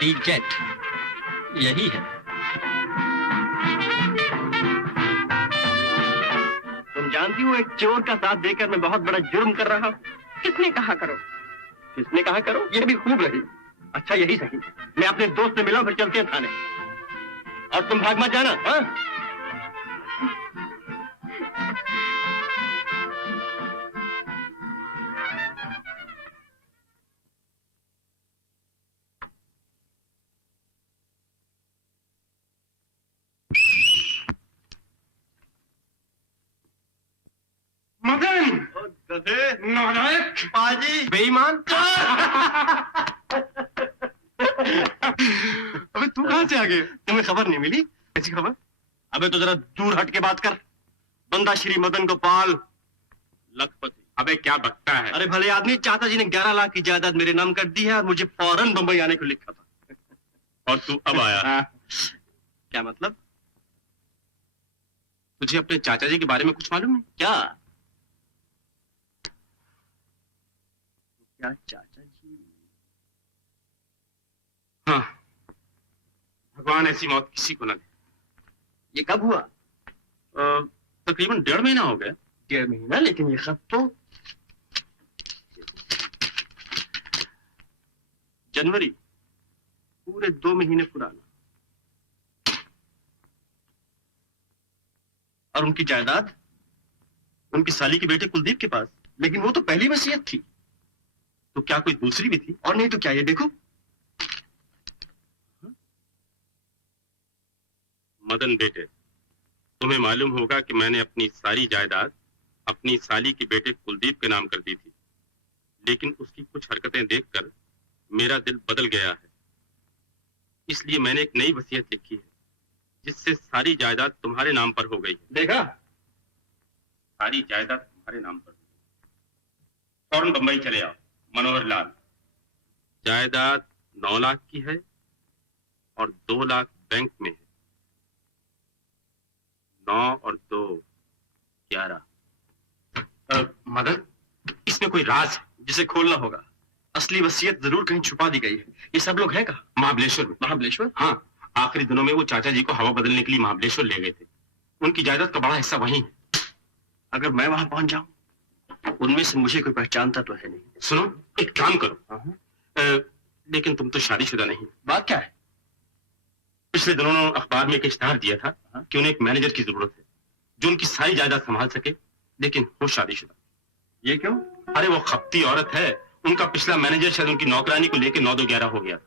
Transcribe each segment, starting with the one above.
D jet, यही है। तुम जानती हो, एक चोर का साथ देकर मैं बहुत बड़ा जुर्म कर रहा हूँ। किसने कहा करो? किसने कहा करो? ये भी खूब रही। अच्छा यही सही, मैं अपने दोस्त से मिला, फिर चलते हैं थाने। और तुम भाग मत जाना, हाँ? मदन! नालायक! पाजी! बेईमान! अबे तू कहाँ से आ गए? तुम्हें खबर नहीं मिली? ऐसी खबर? अबे तो जरा दूर हट के बात कर। बंदा श्री मदन गोपाल लखपति। अबे क्या बकता है? अरे भले आदमी, चाचा जी ने 11 लाख की जायदाद मेरे नाम कर दी है और मुझे फौरन बंबई आने को लिखा था। और तू अब आया? क्या मतलब? तुझे अपने चाचा जी के बारे में कुछ मालूम है? क्या? क्या चाचा जी? हाँ, भगवान ऐसी मौत किसी को न दे। ये कब हुआ? तकरीबन 1.5 महीना हो गया। 1.5 महीना? लेकिन ये खत तो जनवरी, पूरे 2 महीने पुराना। और उनकी जायदाद उनकी साली के बेटे कुलदीप के पास। लेकिन वो तो पहली वसीयत थी। तो क्या कोई दूसरी भी थी? और नहीं तो क्या, ये देखो। मदन बेटे, तुम्हें मालूम होगा कि मैंने अपनी सारी जायदाद अपनी साली के बेटे कुलदीप के नाम कर दी थी, लेकिन उसकी कुछ हरकतें देखकर मेरा दिल बदल गया है। इसलिए मैंने एक नई वसीयत लिखी है, जिससे सारी जायदाद तुम्हारे नाम पर हो गई है। देखा? सारी जायदाद तुम्हारे नाम पर। फौरन बंबई चले आओ। मनोहर लाल। जायदाद 9 लाख की है और 2 लाख बैंक में है। 9 और 2 11। मदन, इसमें कोई राज है जिसे खोलना होगा। असली वसीयत जरूर कहीं छुपा दी गई है। ये सब लोग हैं कहाँ? महाबलेश्वर में। महाबलेश्वर? हाँ, आखिरी दिनों में वो चाचा जी को हवा बदलने के लिए महाबलेश्वर ले गए थे। उनकी जायदाद का बड़ा हिस्सा वहीं है। अगर मैं वहां पहुंच जाऊं, उनमें से मुझे कोई पहचानता तो है नहीं। सुनो, एक काम करो। लेकिन तुम तो शादीशुदा नहीं। बात क्या है? पिछले दिनों उन्होंने अखबार में एक इश्तेहार दिया था कि उन्हें एक मैनेजर की जरूरत है जो उनकी सारी जायदाद संभाल सके, लेकिन वो शादीशुदा। ये क्यों? अरे वो खपती औरत है। उनका पिछला मैनेजर शायद उनकी नौकरानी को लेकर 9-2-11 हो गया।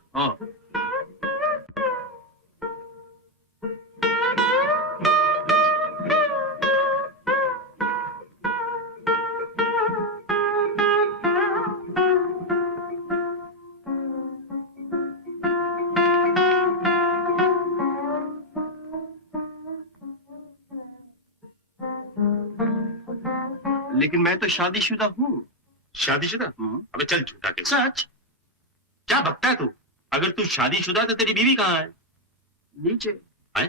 लेकिन मैं तो शादीशुदा हूँ। शादीशुदा? अबे चल झूठा के। सच? क्या बकता है तू? अगर तू शादीशुदा तो तेरी बीवी कहाँ है? नीचे है?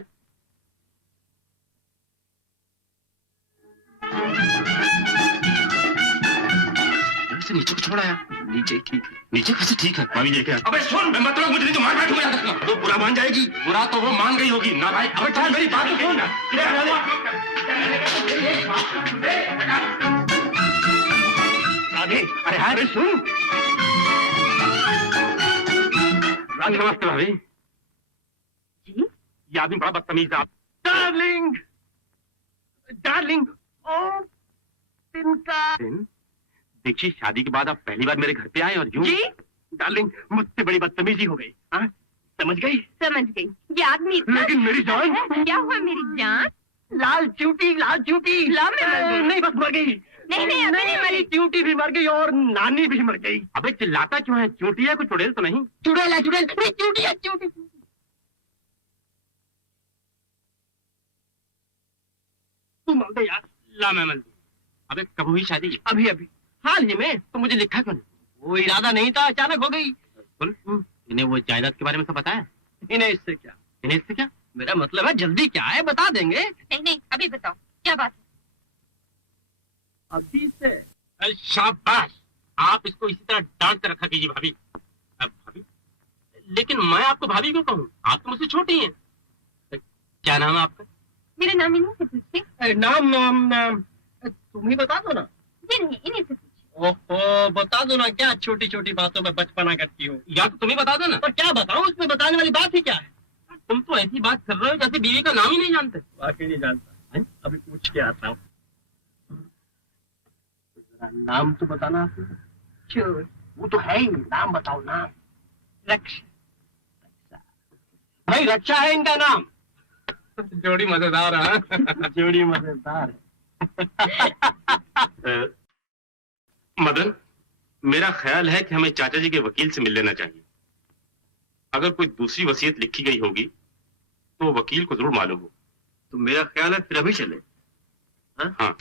इसे नीचे को छोड़ाया। नीचे ठीक है। नीचे कैसे ठीक है? भाभी देखे। अबे सुन, मैं मतलब मुझे नहीं तो मार बैठूंगा याद रखना। तो बुरा मान जाएगी। बुरा तो वो मान गई होगी ना भाई। अबे चल मेरी बात तो सुन। अरे अरे सुन। नमस्ते भाभी जी? ये आदमी बड़ा बदतमीज है। आप डार्लिंग, डार्लिंग, ओ तिनका। देखिए, शादी के बाद आप पहली बार मेरे घर पे आए और यूं। जी? डार्लिंग, मुझसे बड़ी बदतमीजी हो गई। हाँ, समझ गई? समझ गई। ये आदमी लेकिन मेरी जान। क्या हुआ मेरी जान? लाल चूटी, लाल चूटी। ला मैं मर गई। नहीं, बस मर गई। नहीं नहीं, अभी नहीं मरी। चूटी भी मर गई और नानी भी मर गई। अबे चिल्लाता क्यों है? चूटी है, कोई चुड़ैल तो नहीं? चुड़ैल है, चुड़ैल। नहीं, चूटी है, चूटी। तू मर गई यार। ला मैं मल। अबे कब हुई शादी? अभी अभी, हाल ही में। तो मुझे लिखा क्यों नहीं? वो इरादा नहीं था, अचानक हो गई। सुन, इन्हें वो जायदाद के बारे में सब बताया? इन्हें इससे क्या? इन्हें इससे क्या? मेरा मतलब है, जल्दी क्या है, बता देंगे। नहीं नहीं, अभी बताओ क्या बात है। अभी से। शाबाश, आप इसको इसी तरह डांट कर रखा कीजिए भाभी। अब भाभी लेकिन मैं आपको भाभी क्यों कहूँ? आप तो मुझसे छोटी हैं। क्या नाम है आपका? मेरा नाम इन्हीं से पूछिए। नाम तुम ही बता दो ना। जी नहीं, इन्हीं से पूछिए। ओहो, बता दो ना, क्या छोटी छोटी बातों में बचपना करती हो। या तो तुम ही बता दो ना। पर क्या बताऊं, उसमें बताने वाली बात ही क्या है? तुम तो ऐसी बात कर रहे हो जैसे बीवी का नाम ही नहीं जानते। वाकई नहीं जानता है? अभी पूछ के आता हूँ। नाम तो बताना आपने। चोर। वो तो है ही, नाम बताओ, नाम। रक्षा। भाई रक्षा है इनका नाम। जोड़ी मजेदार है। जोड़ी मजेदार है। मदन, मेरा ख्याल है कि हमें चाचा जी के वकील से मिल लेना चाहिए। अगर कोई दूसरी वसीयत लिखी गई होगी तो वकील को जरूर मालूम हो। तो मेरा ख्याल है फिर अभी चले। हाँ,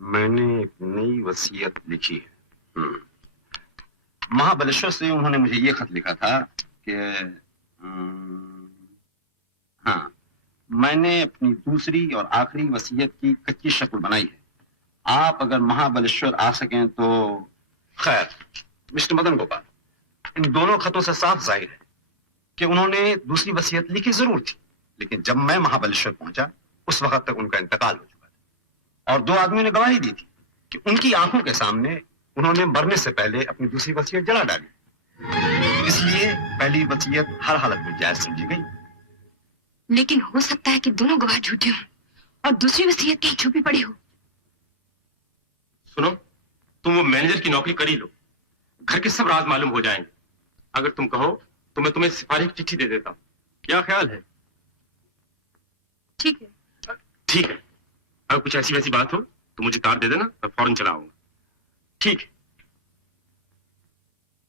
मैंने एक नई वसीयत लिखी है। महाबलेश्वर से उन्होंने मुझे ये खत लिखा था कि हाँ, मैंने अपनी दूसरी और आखिरी वसीयत की कच्ची शक्ल बनाई है। आप अगर महाबलेश्वर आ सकें तो। खैर, मिस्टर मदन गोपाल, इन दोनों खतों से साफ जाहिर है कि उन्होंने दूसरी वसीयत लिखी जरूर थी, लेकिन जब मैं महाबलेश्वर पहुंचा उस वक्त तक उनका इंतकाल हो चुका था। और 2 आदमियों ने गवाही दी थी कि उनकी आंखों के सामने उन्होंने मरने से पहले अपनी दूसरी वसीयत जला डाली। इसलिए पहली वसीयत हर हालत में जायज समझी गई। लेकिन हो सकता है कि दोनों गवाह झूठे हों और दूसरी वसीयत कहीं छुपी पड़ी हो। सुनो, तुम वो मैनेजर की नौकरी कर ही लो, घर के सब राज मालूम हो जाएंगे। अगर तुम कहो तो मैं तुम्हें सिफारिश की चिट्ठी दे देता हूँ। क्या ख्याल है? ठीक है। ठीक है, अगर कुछ ऐसी वैसी बात हो तो मुझे तार दे देना, मैं फौरन चला आऊंगा। ठीक है,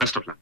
बेस्ट ऑफ लक।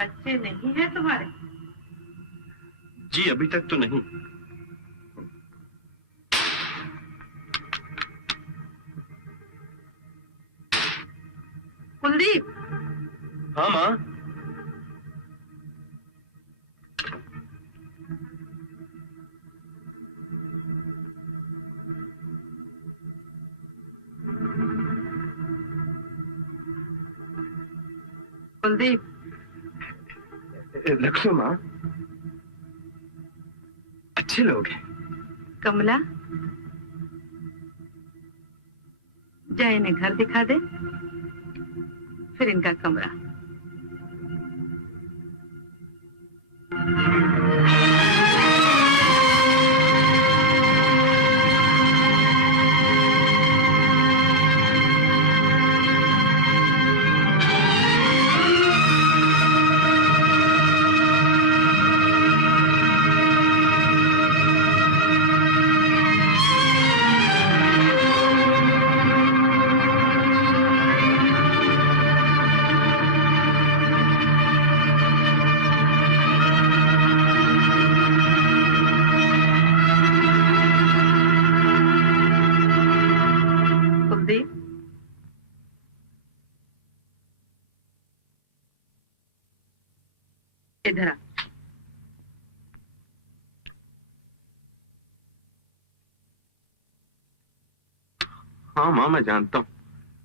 बच्चे नहीं है तुम्हारे? जी अभी तक तो नहीं। कुलदीप। हाँ माँ। कुलदीप। रख लो माँ, अच्छे लोग हैं। कमला, जा इन्हें घर दिखा दे, फिर इनका कमरा। कुलदीप, इधर आ। हाँ माँ, मैं जानता हूँ,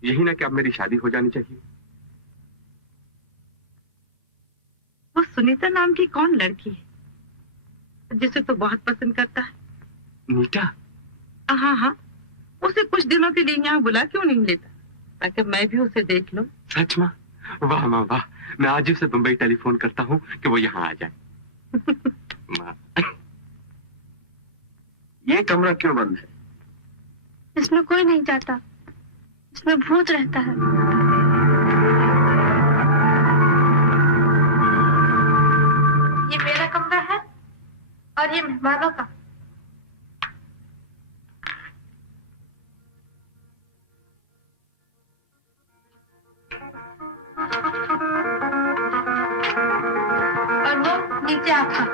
यही ना कि अब मेरी शादी हो जानी चाहिए। वो सुनीता नाम की कौन लड़की है जिसे तो बहुत पसंद करता है? नीता? हाँ हाँ, उसे कुछ दिनों के लिए यहाँ बुला क्यों नहीं लेता, ताकि मैं भी उसे देख लूं। सच माँ? वाह माँ वाह, मैं आज ही उसे बम्बई टेलीफोन करता हूँ कि वो यहाँ आ जाए। माँ, ये कमरा क्यों बंद है? इसमें कोई नहीं जाता, इसमें भूत रहता है। ये मेरा कमरा है और ये मेहमानों का। और वो नीचे आता।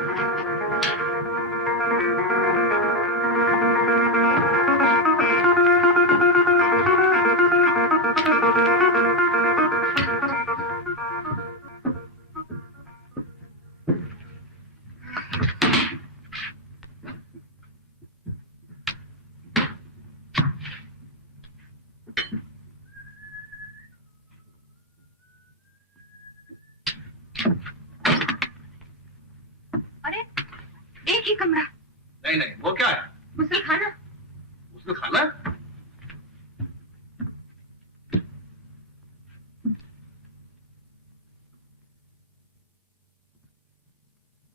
अरे एक ही कमरा। नहीं नहीं, वो क्या है? गुसल खाना। उसको खाना?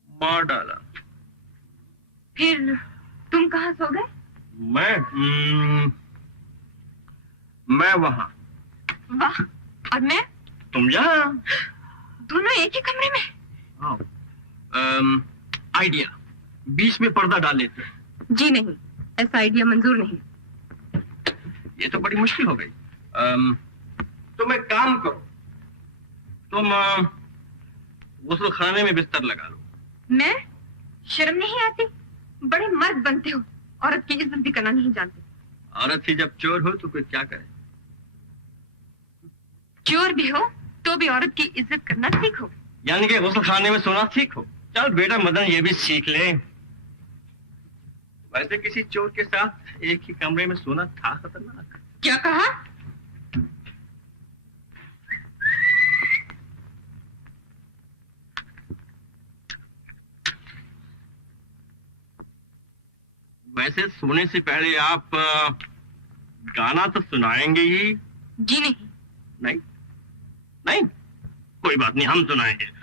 मार डाला। फिर तुम कहाँ सो गए? मैं वहां। वाह, और मैं? तुम यहाँ? दोनों एक ही कमरे में? आइडिया, बीच में पर्दा डाल लेते हैं। जी नहीं, ऐसा आइडिया मंजूर नहीं। ये तो बड़ी मुश्किल हो गई। तुम एक काम करो, तुम गुस्ल खाने में बिस्तर लगा लो। मैं? शर्म नहीं आती? बड़े मर्द बनते हो, औरत की इज्जत भी करना नहीं जानते। औरत ही जब चोर हो तो कोई क्या करे? चोर भी हो तो भी औरत की इज्जत करना सीखो। यानी कि गुस्ल खाने में सोना सीखो। चल बेटा मदन, ये भी सीख ले। वैसे किसी चोर के साथ एक ही कमरे में सोना था खतरनाक। क्या कहा? वैसे सोने से पहले आप गाना तो सुनाएंगे ही? जी नहीं। नहीं नहीं, कोई बात नहीं, हम सुनाएंगे।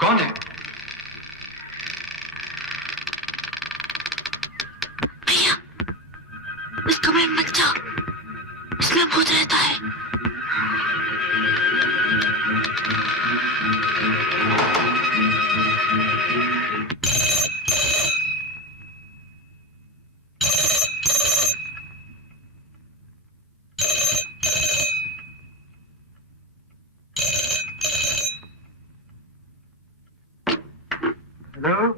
कौन है? भैया, इस कमरे में मत जाओ, इसमें भूत रहता है। Hello?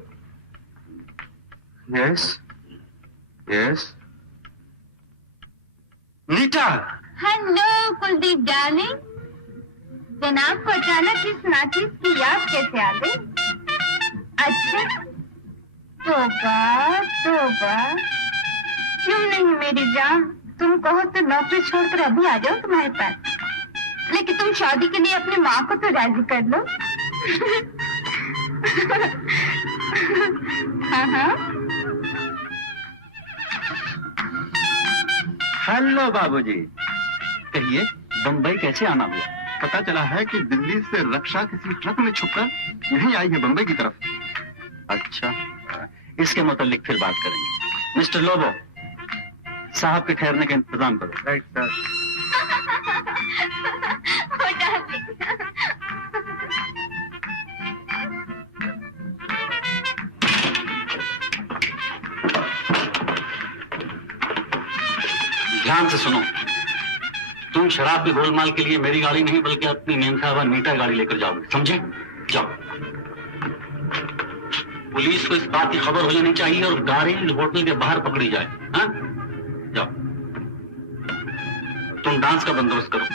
Yes? Yes? Neeta! Hello Kuldeep darling, जनाब को अचानक इस नाचीज की याद कैसे आ गई? अच्छा, तोबा, क्यों नहीं मेरी जान, तुम कहो तो नौकरी छोड़कर अभी आ जाओ तुम्हारे पास, लेकिन तुम शादी के लिए अपनी माँ को तो राजी कर लो। हाँ। हेलो बाबूजी, कहिए बम्बई कैसे आना हुआ? पता चला है कि दिल्ली से रक्षा किसी ट्रक में छुपकर यहीं आई है बम्बई की तरफ। अच्छा, इसके मुतालिक फिर बात करेंगे। मिस्टर लोबो, साहब के ठहरने का इंतजाम करो। Right sir. ध्यान से सुनो, तुम शराब की गोलमाल के लिए मेरी गाड़ी नहीं बल्कि अपनी मेमसाहबा व नीता गाड़ी लेकर जाओगे, समझे? जाओ। पुलिस को इस बात की खबर हो जानी चाहिए और गाड़ी होटल के बाहर पकड़ी जाए। हाँ, जाओ। तुम डांस का बंदोबस्त करो।